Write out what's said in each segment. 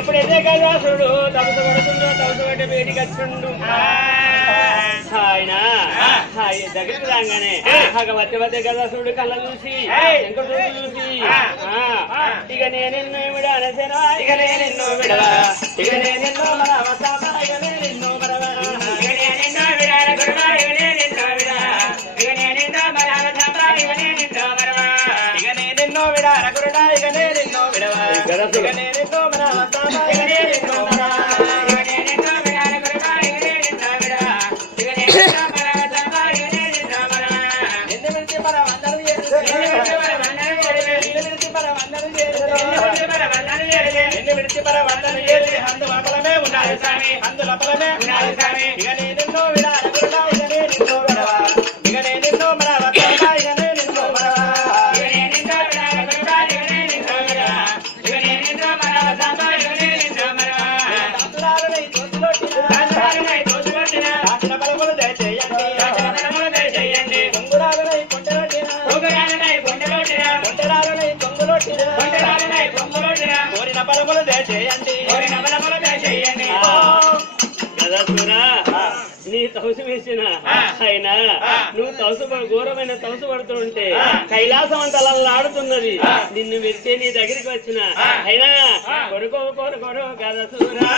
ఎప్పుడైతే గజాసుడు తపసు పడుతుండో తపసు పట్టే బయటికి వచ్చిండు ఆయన దగ్గరికి రాగానే మధ్య మధ్య గజాసుడు కళ్ళ చూసి వెంకటూరు చూసి ఇక నేనెన్నో విడానేనా ఇక నేనెన్నో విడవా ఇక నేనెన్నో ఇక నేనెన్నో మరవా ఇక నేనెన్నో విడాల గురువా ఇక నేనెన్నో విడా ఇక నేనెన్నో మరాల సాపా ఇక నేనెన్నో మరవా ఇక నేనెన్నో విడాల గురుడా ఇక నేనెన్నో విడవా ఇక నేనెన్నో మరాల సాపా ఇక నేనెన్నో మరవా ఇక నేనెన్నో విడాల గురువా ఇక నేనెన్నో విడా ఇక నేనెన్నో మరాల సాపా ఇక నేనెన్నో మరవా ఎన్నెమించి పరమందరు విడిచి పర వందలు చేసి అందులోపలమే ఉన్నారు స్వామి అందులోపలమే ఉన్నారు స్వామి ఇక నేనెన్నో విడాల గురుడా ఇక నేనెన్నో విడవా ఇక నేనెన్నో మరవా ఇక నేనెన్నో మరవా ఇక నేనెన్నో విడాల గురుడా ఇక నేనెన్నో విడవా ఇక నేనెన్నో మరవా సాపా ఇక నేనెన్నో మరవా దాసులారనై దోచుకొట్టిన దాచిన బలములు దయచేయండి దాచిన బలములు దయచేయండి దొంగురాలనై కొండలొట్టిన దొంగురాలనై కొండలొట్టిన కొండరాలనై దొంగులొట్టిన కొండరాలనై దొంగులొట్టిన కోరిన బలములు దయచేయండి కోరిన బలములు దయచేయండి గదాసురా నీ తౌసు వేసిన అయినా నువ్వు తౌసు ఘోరమైన తౌసు పడుతుంటే కైలాసం అంత ఆడుతున్నది నిన్ను వెళ్తే నీ దగ్గరికి వచ్చిన అయినా కొరుకో కొరుకోరు గదాసురా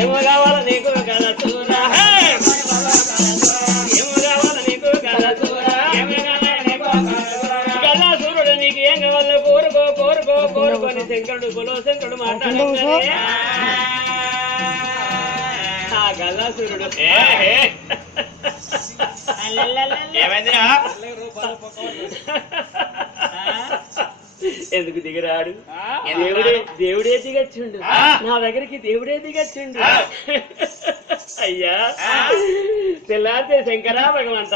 ఏమో కావాల నీకు గదాసురా ఏమో కావాల నీకు గదాసురా గదాసురుడు నీకు ఏం కావాలో కోరుకో కోరుకో కోరుకోని శంకరుడు గొలవ శంకరుడు మాట్లాడుతున్నాడు గల్లాసురుడు ఎందుకు దిగరాడు దేవుడే దిగచ్చుండు నా దగ్గరికి దేవుడే దిగచ్చుండు అయ్యా తెల్లారితే శంకరా భగవంత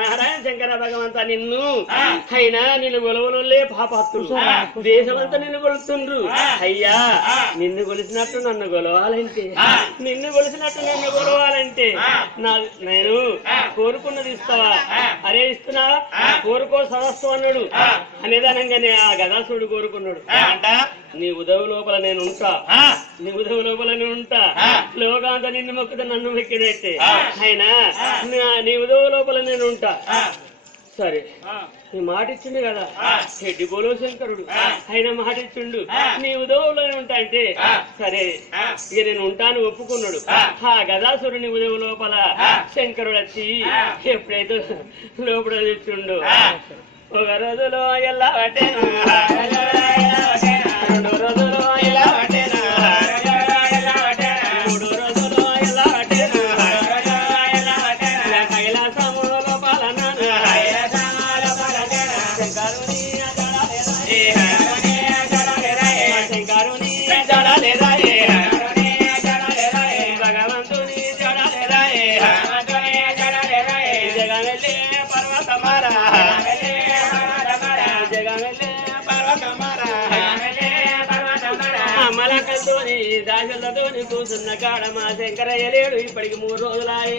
నారాయణ శంకర భగవంత నిన్ను అయినా నిన్ను గొలవలే పాపాత్తులు దేశమంతా నిన్ను కొలుస్తుండ్రు అయ్యా నిన్ను కొలిసినట్టు నన్ను కొలవాలంటే నేను కోరుకున్నది ఇస్తావా అరే ఇస్తున్నా కోరుకో సరస్సు అన్నాడు అనేదానంగానే ఆ గదాసుడు కోరుకున్నాడు అంట నీ ఉదవి లోపల నేను ఉంటా లోకాంత నిన్ను మొక్కుతా నన్ను మొక్కినట్టే అయినా నీ ఉదవి లోపల నేను ఉంటా సరే నీ మాట ఇచ్చిండు కదా రెడ్డి బోలో శంకరుడు ఆయన మాట ఇచ్చిండు నీ ఉదవులోనే ఉంటా అంటే సరే ఇక నేను ఉంటాను ఒప్పుకున్నాడు ఆ గదాసురుని ఉదవు లోపల శంకరుడు వచ్చి ఎప్పుడైతే లోపల తెచ్చిండు ఒక రోజులో ఎలా పట్టేను 2 రోజులో ఎలా పట్టేను 3 రోజులో ఎలా పట్టేను కైలాసము లోపల శంకరుని భగవంతుని జగమెల్లే పర్వతమారా అమ్మలకతోని దాశలతోని కూర్చున్న కాడ మా శంకరయ్య లేడు ఇప్పటికి 3 రోజులాయి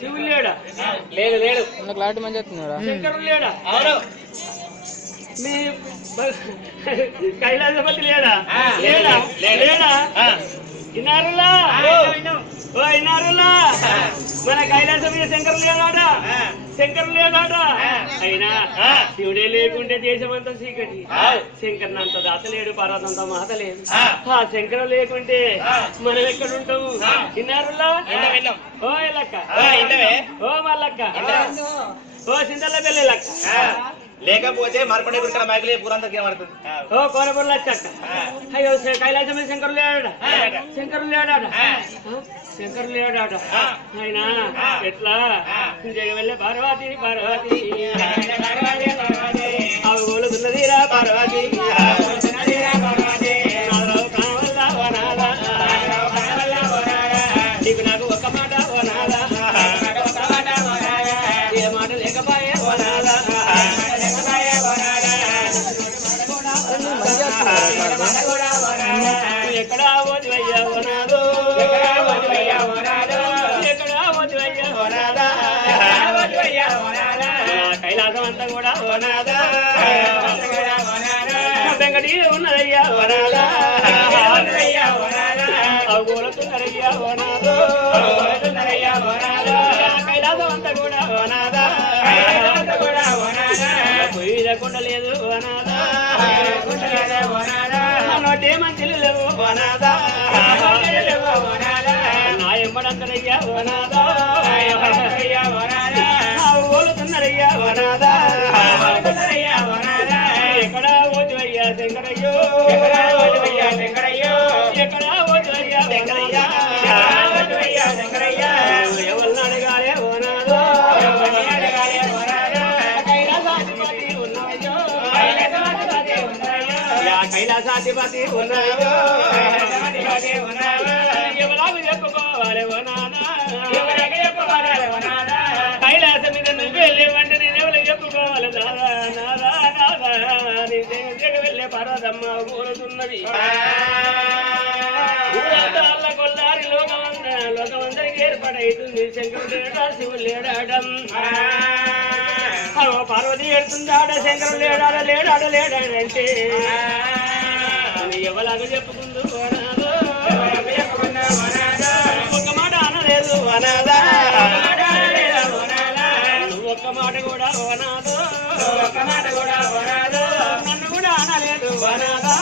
శివుడు లేడా లేడు శంకరుడు లేడా మీ కైలాసపతి లేడా విన్నారులా మన కైలాసం శంకరులు లేదాట అయినా శివుడే లేకుంటే దేశమంతా చీకటి శంకరునంత దాతలేడు పర్వతంతా మాతలేదు ఆ శంకరం లేకుంటే మనం ఎక్కడుంటాము విన్నారులా ఓ ఎల్లక్క ఓ మల్లక్క ఓ సింతల పెళ్ళి లక్క లేకపోతే మార్కండే గుడికల మైకులే పూరంతా పడుతుంది. ఓ కోనపూర్ లచ్చక్క అయ్యో కైలాసం మీద శంకరులు లేడాడ శంకరులు లేడాడ శంకరులు లేడాడ అయినా ఎట్లా జగవెళ్ళే పార్వతి పార్వతి అవి గోలుతున్నదిరా పార్వతి నీకు నాకు ఒక మాట వనాలా ఏ మాట లేకపోయే వనాలా ఎక్కడా వదివయ్యా వనాదో ఎక్కడా వదివయ్యా వనాదా కైలాసం అంతా కూడా వనాదా వెంకటి ఉన్నదయ్యా వనాదా గోలుతున్నారయ్యా వనాదో కైలాసం అంతా కూడా వనాదా పోయిరకుండా లేదు వనాదా నోటే మంచిలు లేవు వనాదా నా ఎంబడంతరయ్యా వనాదా ఓలుతున్నారయ్యా వనాదా ఎక్కడా ఓటువయ్యా శంకరయ్యో ఎక్కడా ఓటువయ్యా శంకరయ్యా ఎవరిని అడగాలే వనాదా కైలాసాధిపతి ఉన్నాయో కైలాసాధిపతి ఉన్నాయో ఎవరాకు చెప్పుకోవాలి వనాదా కైలాసం మీద నువ్వు వెళ్ళేవంటే నేను ఎవరికి చెప్పుకోవాలి నాదా నాదా నాదా నీ దగ్గర వెళ్ళే పర్వతమ్మ ఊరుతున్నది ఊరల్ల కొల్లారి లోకమందరికి ఏర్పడైతుంది శంకరుడు లేడా శివుడు లేడాడం పార్వతి ఏడుతుందాడ శంకరుడు లేడాడ లేడాడ లేడాడంటే ఎవలాగా చెప్పుకుందు ఒక్క మాట అనలేదు వనాదా ఒక్క మాట కూడా వనాదో నన్ను కూడా అనలేదు వనాదా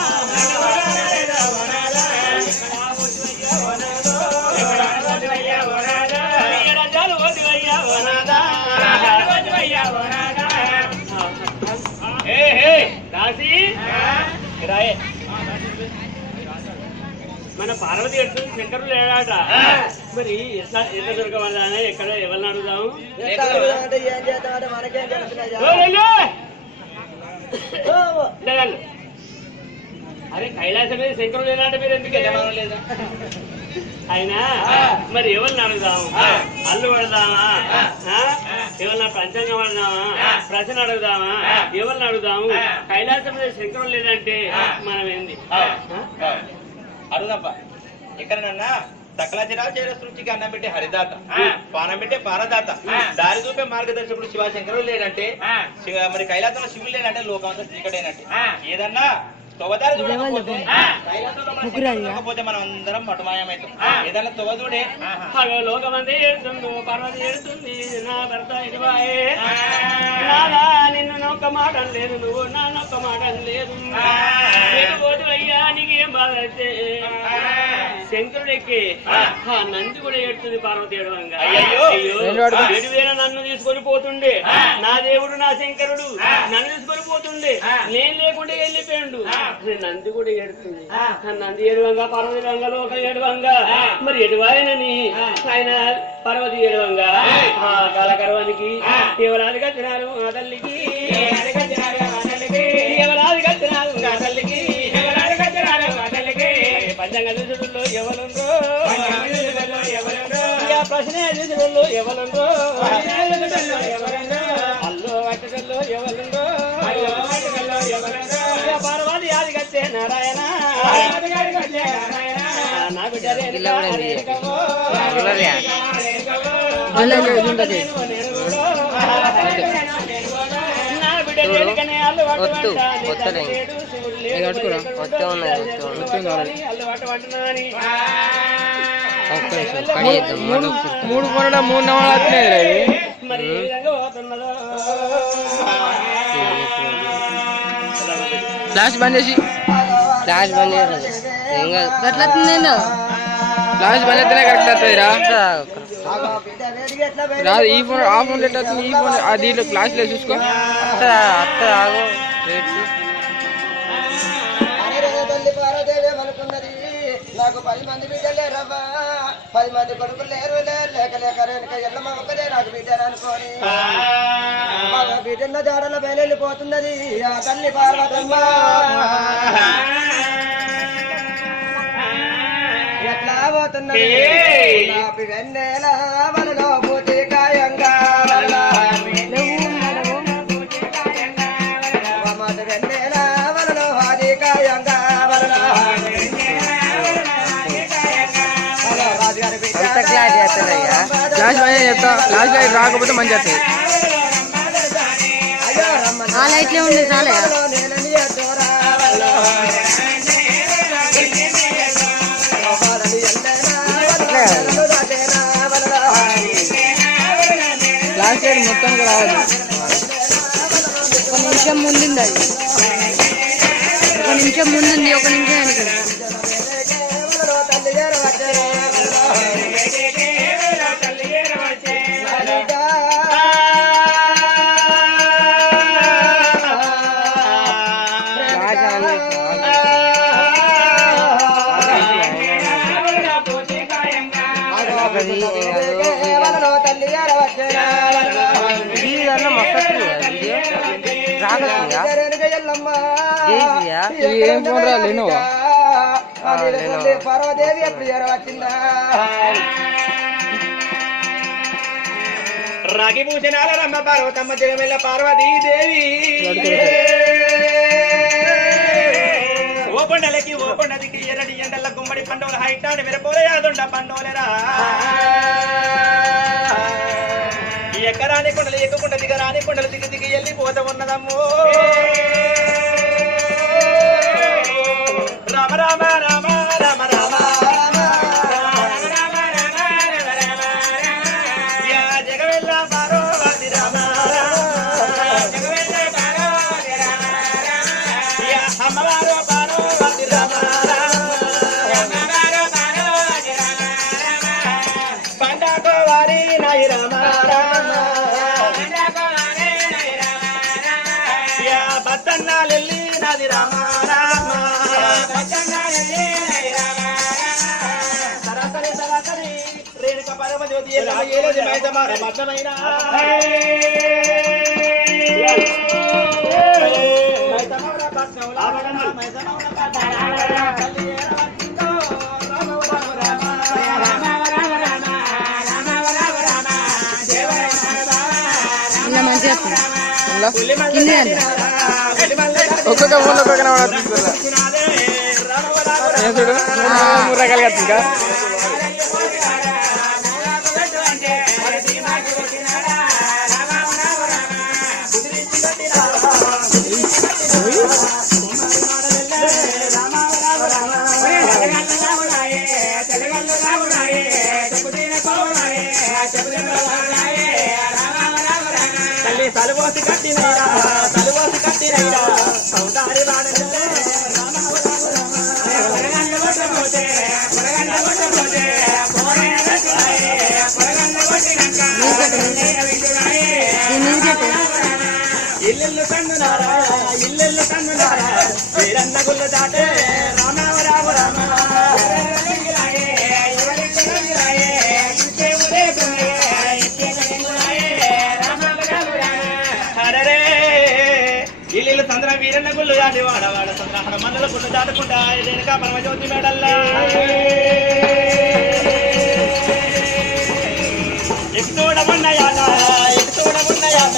రాజాలు వదివయ్యా వనాదా రాసి రాయే మన పార్వతి ఎడుతుంది శంకరులు లేడాట మరి ఎట్లా ఎట్లా దొరకవాలని ఎక్కడ ఎవరిని అడుగుదాము అరే కైలాసం మీద శంకరులు లేనాట మీరు ఎందుకు లేదా అయినా మరి ఎవరిని అడుగుదాము అల్లు పడదామా ఎవరిన పంచాంగం పడదామా ప్రశ్న అడుగుదామా ఎవరిని అడుగుదాము కైలాసం మీద శంకరులు లేదంటే మనం ఏంది అడుగుదాంపా ఎక్కడనన్నా సకలాచరాలు చేర సృష్టికి అన్నం పెట్టే హరిదాత పానం పెట్టే పారదాత దారి చూపే మార్గదర్శకుడు శివశంకరుడు లేనంటే మరి కైలాసంలో శివుడు లేనంటే లోకమంతా చీకటేనంటే ఏదన్నా తొవదారి చూడకపోతే మనం అందరం మటుమాయమైతాం ఏదన్నా తొవదుడే లోకమంది ఏడుతుంది పార్వతి ఏడుతుంది నా భర్త ఇటువాయే నాదా నిన్ను నొక్క మాట లేదు నువ్వు నా నొక్క మాట లేదు పోతు అయ్యా నీకు ఏం బాధ అయితే శంకరుడికి నంది కూడా ఏడుతుంది పార్వతి ఏడవంగా ఏడువేనా నన్ను తీసుకొని పోతుండే నా దేవుడు నా శంకరుడు నన్ను తీసుకొని పోతుండే నేను లేకుండా వెళ్ళిపోయాడు నంది కూడా ఏడుతుంది నంది ఏడువంగా పార్వతి వంగ లోక ఏడువంగా మరి ఎటువాయనని ఆయన పార్వతి ఏడువంగా కాలకర్వానికి కేవలాది కత్తినారు ఆ తల్లికి కేవలాది కత్తినారు ఆ తల్లికి పంచంగ దిశలో ఎవరుందో ప్రశ్న దిశలో ఎవరుందో అల్లు వట్టలో ఎవరుందో పార్వతి ఆది కచ్చే నారాయణ నా బిడ్డ రేణుకనే అల్లు మూడు కొనడా 3 నవలు వచ్చినాయి మరి ఏ విధంగా పోతున్నదో ఫ్లాష్ బంద్ చేసి ఫ్లాష్ బంద్ చేయరు ఫ్లాష్ బంద్ అయితేనే కరెక్ట్ అవుతుంది రా రాదు ఈ ఫోన్ ఆ ఫోన్ లెట్ అవుతుంది ఈ ఫోన్ ఆ దీంట్లో క్లాస్ లో చూసుకో అత్త ఆగు రేట్స్ నాకు 10 మంది బిడ్డలే రవ్వా 10 మంది కొడుకులు లేరు లేక లేక రేణుక ఎల్లమ్మ ఒక్కదే నాకు బిడ్డను అనుకోని బిడ్డన్న జాడల బయలుపోతున్నది ఆ తల్లి పార్వతమ్మ ఎట్లా పోతున్నది వెన్నెల వలలో పూతి కాయంగా వెన్నెల వలలో అది కాయంగా అంత క్లాస్ చేస్తారయ్యా క్లాస్ మంచిగా చెప్తా క్లాస్ లైట్ రాకపోతే మంచిగా వస్తుంది ఆ లైట్లే ఉండే చాలే క్లాస్ లైట్ మొత్తానికి రావాలి ఒక నిమిషం ముందుంది అది ఒక నిమిషం ముందుంది ఒక నిమిషం వెనక ఏం ఫోన్ రా లెనోవా పార్వదేవి ఎప్పుడు చేరవచ్చిందా రాగి భూషణాల రమ్మ పార్వతమ్మ జగమెల్ల పార్వతీదేవి ఓ కొండలకి ఓ కొండదికి ఎర్రడి ఎండల గుమ్మడి పండుగల హైటాడి మిరపోలే యాదొండ పండుగలేరా ఎక్కరాని కొండలు ఎక్కుకుంట దిగరాని కొండలు దిగి దిగి వెళ్ళిపోత ఉన్నదమ్మో రామ రామ రామ రామ రామ జగవెల్ల పార్వతి రామ అమ్మవారు పార్వతి రామ పండగ వారి నాయి రామ బద్దన్నాలెల్లి నాది రామ రామ సరాసరి సరాసరి రేణుక పరమజ్యోతి ఏలది మైదమార మద్దమైన మైదమౌర పట్నం లావడన మైదమౌర పట్నం తల్లి ఏరవచ్చిందో రామ రామ రామ రామ రామ రామ రామ దేవర ఇలా మంచిగా ఒక్కొక్క ఫోన్ ఒక్కొక్క చూడు 3 రకాలుగా ఇంకా తలువోసి కట్టినైరా తలువోసి కట్టినైరా సౌందారి వాడలే ఇల్లెల్లు కన్నునారా ఇల్లెల్లు కన్నునారా వీరన్న గుళ్ళు దాటే రామ రామ రామ ఇల్లు చంద్ర వీరన్న గుళ్ళు దాటి వాడవాడ చంద్రహర మండల గుళ్ళు దాటుకుంటా రేణుకా పరమజ్యోతి మేడల్లా ఎక్కి చూడమున్నాయాట ఎక్కి చూడమున్నాయాట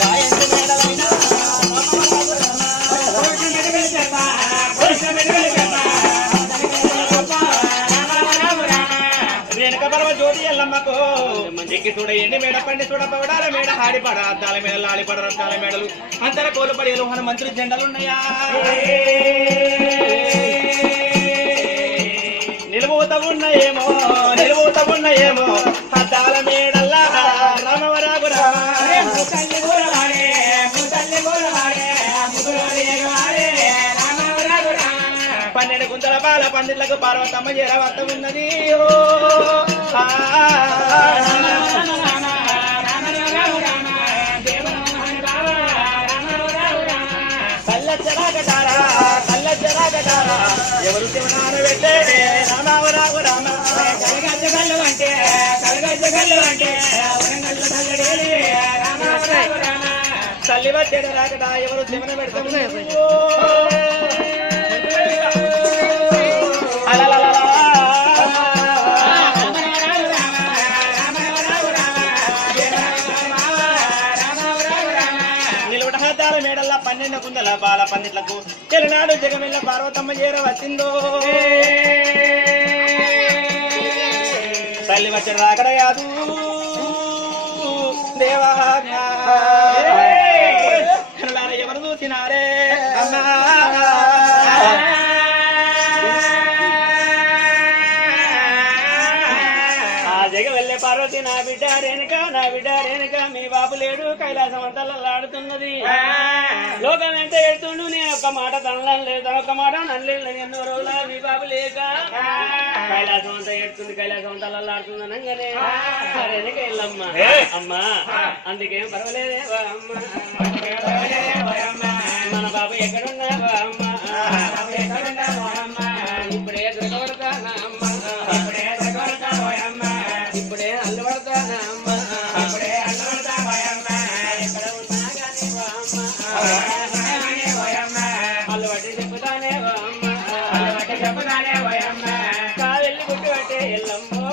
గాయంతి మేడలైనా రేణుకా పరమజ్యోతి ఎల్లమ్మకు ఎక్కి చూడ ఎండి మేడ పండి చూడ పవడాల మేడ హాడిపడ అద్దాల మేడ లాడిపడ రద్దాల మేడలు అంతర కోలుపడి లోహన మంత్రి జెండలున్నాయా నిలువుత ఉన్నాయేమో అద్దాల మేడల్లా రామవరాగు ముందల పాల పందిట్లకు పార్వతమ్మ చేరవర్త ఉన్నది కల్లచ్చరాకటారా ఎవరు శివనార పెట్టే రామావరావు రామ కలగజ్జగల్లు అంటే తల్లి వచ్చేట రాకట ఎవరు శివన పెడతారు నిలువటాల మేడల్లా 12 కుందల బాల పందిట్లకు చెలనాడు జగమెల్ల పార్వతమ్మ చేర వచ్చిందో తల్లి వచ్చాడు రాకడ కాదు దేవా ఎవరు చూసినారే అమ్మా జగ వెళ్ళే పార్వతి నా బిడ్డ రేణుక మీ బాబు లేడు కైలాసం అంతా ఆడుతున్నది లోకం ఎంత ఎడుతుండు నేను ఒక్క మాట తనలం లేదు ఒక్క మాట నన్ను ఎన్నో రోజుల మీ బాబు లేక కైలాసం అంతా ఎడుతుంది కైలాసం అంతా ఆడుతుంది అనగానే రేణుక వెళ్ళమ్మా అమ్మా అందుకేం పర్వాలేదేవా అమ్మ మన బాబు ఎక్కడున్నావా అమ్మా ఇప్పుడే దొరకబడతానా అమ్మా ఇప్పుడే అల్లు పడతానా అమ్మా అల్లు పట్టి చెప్పుతానే కావెల్లి గుట్టి పట్టే ఎల్లమ్మో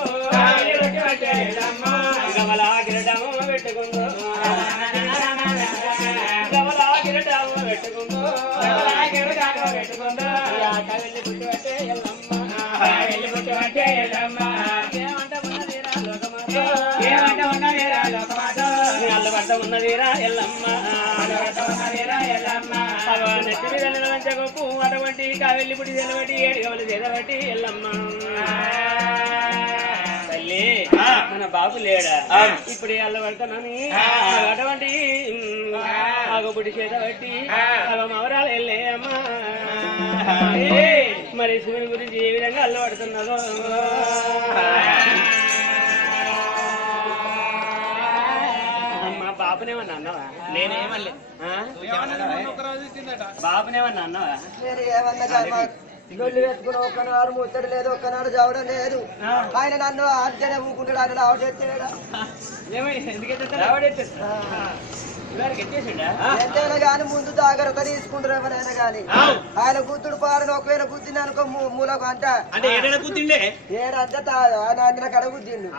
గమలా గిరటము పెట్టుకుందో కావెల్లి గుట్టి పట్టే ఎల్లమ్మ అల్లు పడ్డ ఉన్నదిరా ఎల్లమ్మ నెత్తి మీద నిలవంచగొప్పు అటువంటి కావెల్లి పుట్టి తెలవటి ఏడుగవలు తెలవటి ఎల్లమ్మ తల్లి మన బాబు లేడా ఇప్పుడు అల్ల పడతానని అటువంటి ఆగబుడి చేత బట్టి మవరాలు వెళ్ళే అమ్మా మరి శివుని గురించి ఏ విధంగా అల్ల పడుతున్నదో బాబునేమన్నా అన్నావా నేనేమల్లే బాబునేమన్నా అన్నావా గొల్లు వేసుకుని ఒక్కనాడు ముచ్చట లేదు ఒక్కనాడు చదవడం లేదు ఆయన నన్ను అంటేనే ఊకుంటాడు ఆయన ఆవిడెత్తాడా ఎంతైనా గాని ముందు జాగ్రత్త తీసుకుంటారు ఎవరైనా గాని ఆయన గుద్దుడు పాడని ఒకవేళ గుద్దింది అనుకో మూలకు అంట ఏడంటే ఆయన కడ గుద్దిండు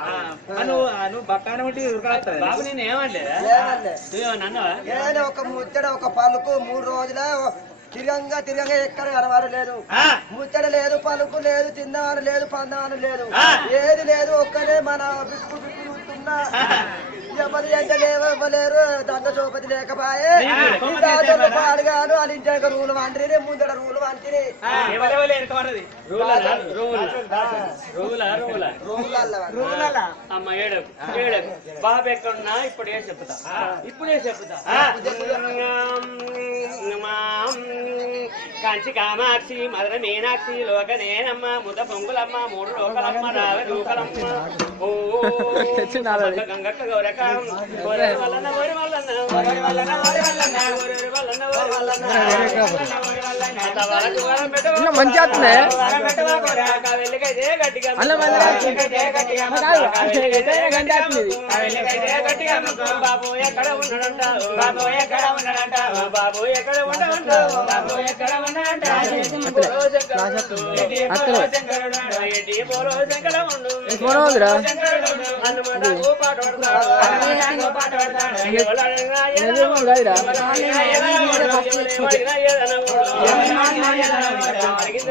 బాబు నేను ఏమనలేదా ఏదైనా ఒక ముచ్చట ఒక పలుకు 3 రోజుల తిరంగా ఎక్కడ కనబడలేదు ముచ్చట లేదు పలుకు లేదు తిన్నాను లేదు పన్నాను లేదు ఏది లేదు ఒక్కనే మన బిక్కు బిక్కుతున్నా ఎవరు అంటే లేవలేరు దండ చోపతి లేకపాయే పాడుగాను అలించాక రూలు వంటిని ముందర రూలు వంటిని అమ్మ ఏడకు బాబు ఎక్కడున్నా ఇప్పుడే చెప్తా కంచి కామాక్షి మధుర మీనాక్షి లోకనేనమ్మ ముద పొంగులమ్మ 3 లోకలమ్మ రావ దూకలమ్మ ఓ గంగక్క గౌరక మంచి బాబు ఎక్కడ ఉన్నాడంటావు బాబు ఎక్కడ ఉండమంటావు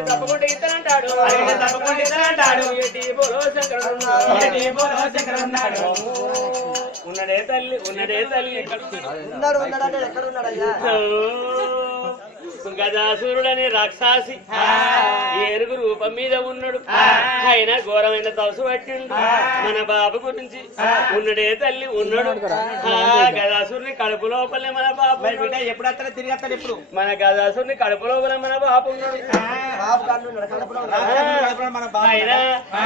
తప్పకుండా ఇస్తానంటాడు ఉన్నడే తల్లి ఉన్నాడు ఎక్కడ ఉన్నాడయ్యా గజాసురుడని రాక్షసి ఏనుగు రూపం మీద ఉన్నాడు. ఆయన ఘోరమైన తలసు పట్టిండు. మన బాబు గురించి ఉన్నడే తల్లి ఉన్నాడు. గజాసురుని కడుపు లోపలే మన బాబు బిడ్డ ఎప్పుడు వస్తాడో తిరిగి వస్తాడు. ఎప్పుడు మన గజాసురుని కడుపు లోపల మన బాబు ఉన్నాడు. మన బాబు ఆయన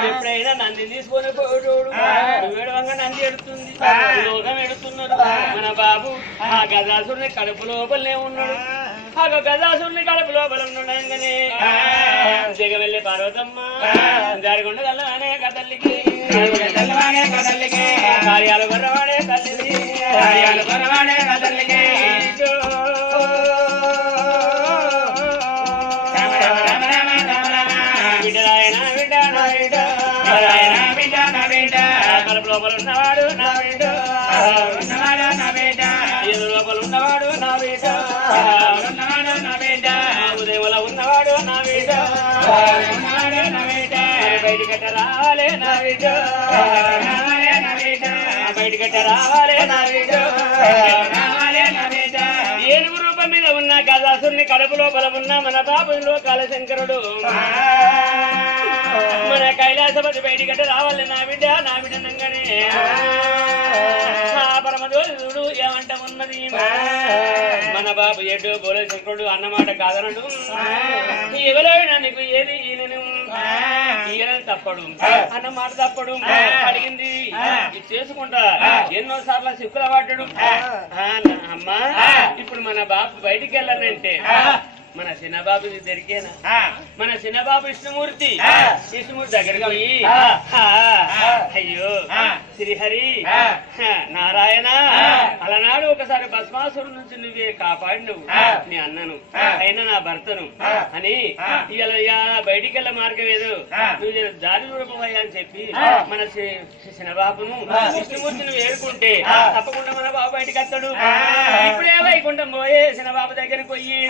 ఎప్పుడైనా నంది తీసుకొని పోయేటోడు. వేడవంగా నంది ఎడుతుంది, లోకం ఎడుతున్నారు. మన బాబు ఆ గజాసురుని కడుపు లోపలనే ఉన్నాడు. ఆ గజాసురుని కడుపు లోపల ఉండగానే దిగవెళ్ళి పార్వతమ్మ జారికొండ గల్లవానే కదల్లికి కార్యాలు కొరవాడే తల్లికి కడుపు లోపల ఉన్నవాడు నా బిడ్డ, ఎదురు లోపల ఉన్నవాడు నా బిడ్డ, ఉదయంలో ఉన్నవాడు నా బిడ్డ, బయటికట్ట రావాలే నా బిడ్డ, బయటికట్ట రావాలే నా బిడ్డ. ఏనుగు రూపం మీద ఉన్న గజాసురుని కడుపు లోపల ఉన్న మన బాబు లోకాల శంకరుడు మన కైలాసపతి బయటికట్ట రావాలి నా బిడ్డ, నా బిడ్డ నంగనే పరమదోడు ఏమంట ఉన్నది. మన బాబు ఎటు బోలే శంకరుడు అన్నమాట కాదనడు. ఎవరైనా నీకు ఏది ఈయనను ఈయనని తప్పడు అన్నమాట తప్పడు. అడిగింది ఇది చేసుకుంటా ఎన్నో సార్లు సిక్కుల పడ్డాడు. అమ్మా ఇప్పుడు మన బాబు బయటికి వెళ్ళాలంటే మన చిన్నబాబు దొరికేనా? మన చిన్నబాబు విష్ణుమూర్తి దగ్గరగా పోయి అయ్యో శ్రీహరి నారాయణ అలనాడు ఒకసారి భస్మాసురు నుంచి నువ్వే కాపాడు నీ అన్నను అయినా నా భర్తను అని ఇలా బయటికి వెళ్ళే మార్గం ఏదో నువ్వు దారి చూడపోయా అని చెప్పి మన చిన్నబాబును విష్ణుమూర్తిని వేడుకుంటే తప్పకుండా మన బాబు బయటికి వస్తాడు. ఇప్పుడే వైకుంఠం పోయే చిన్నబాబు దగ్గరికి పోయి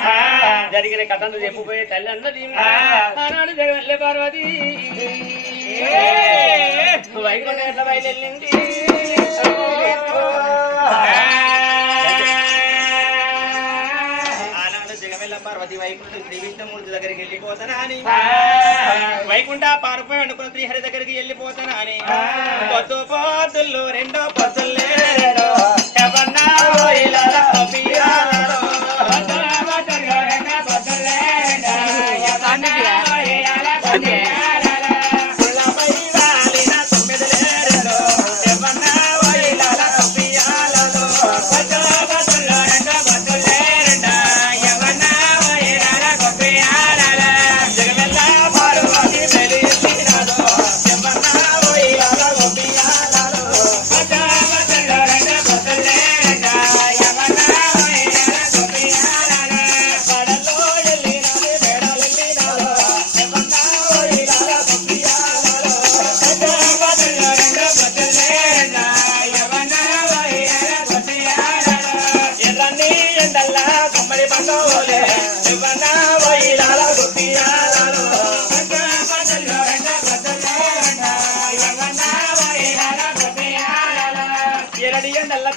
జరిగిన కథను చెప్పిపోయే తల్లి అన్నది ఆనాడు జగన్లే పార్వతి వైకుంఠం ఎట్లా బయలుదేరింది. ఆనాడు జగమెల్ల పార్వతి వైకుంఠ శ్రీ విష్ణుమూర్తి దగ్గరికి వెళ్ళిపోతానా అని వైకుంఠ పారిపోయి అనుకున్న శ్రీహరి దగ్గరికి వెళ్ళిపోతానా అని పొద్దు పొద్దుల్లో రెండో పొద్దుల్లే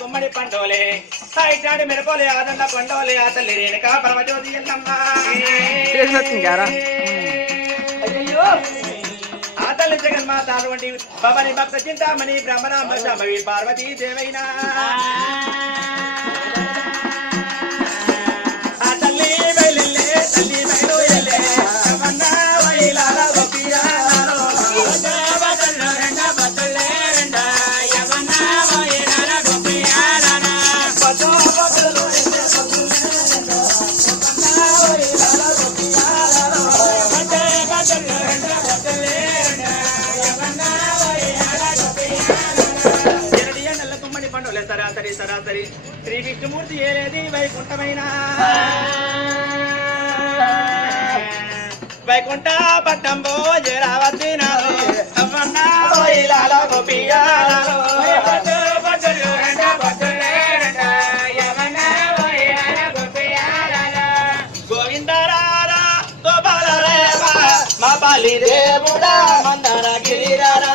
గుమ్మడి పండోలే సాయిటాడి మిరపోలే ఆదండ పండోలే ఆ తల్లి రేణుక పరమజ్యోతి ఆ తల్లి జగన్మాత అటువంటి భవని భక్త చింతామణి బ్రహ్మరాంబ శాంభవి పార్వతీ దేవైనా ఆ తల్లి బయలులే తల్లి బయలులే సరాసరి సరాసరి శ్రీ విష్ణుమూర్తి ఏలేది వైకుంఠమైన వైకుంఠ పట్టంబో జరావతి గోవిందరారా మా బాలి దేవుడా మందర గిరిరారా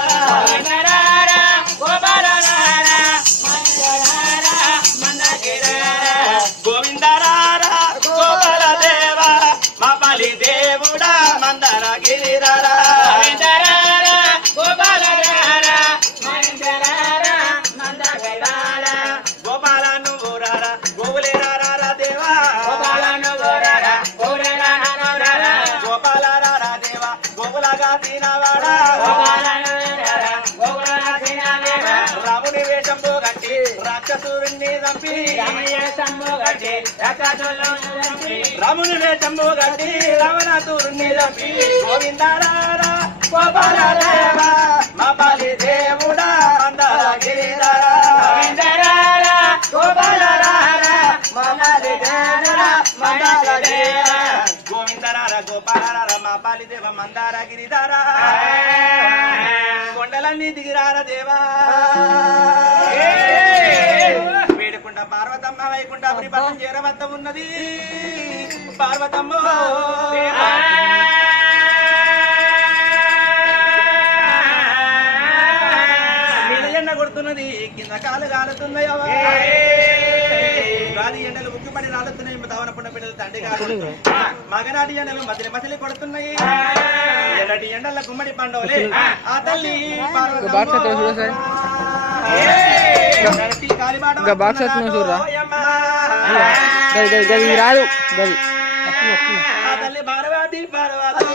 గోవిందరారా గోపాల రాముని వేషము గట్టి రావణాసురుణ్ణి చంపి గోవిందారా గోపాలదేవా మా బాలి దేవుడా మందార గిరిధరా గోవిందరార గోపాలరార మా బాలి దేవ మందార గిరిధరా కొండలన్నీ దిగిరార దేవా వేడుకుంట పార్వతమ్మ వైకుంఠపురి పట్టం చేరవద్ద ఉన్నది పార్వతమ్మ నీళ్ళ కొడుతున్నది కింద కాలు కాలుతున్నాయో గాలి ఎండలు ఉక్కిపడి రాలుతున్నాయి దవన పున్న బిడ్డలు తండ్రి కాదు మగనాటి ఎండలు మదిలి మదిలి కొడుతున్నాయి ఎన్నటి ఎండల గుమ్మడి పండవలే ఆ తల్లి బాక్స్ చూడరా గది రాదు గది ఆ తల్లి పార్వతి పార్వతి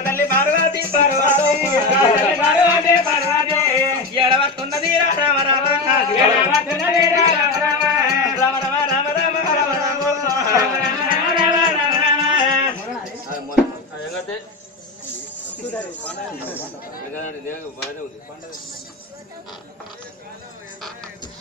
తల్లి పార్వతి పార్వతి ఎడవస్తున్నది రామ రామ రామ రామ రామ రామ రామ రామ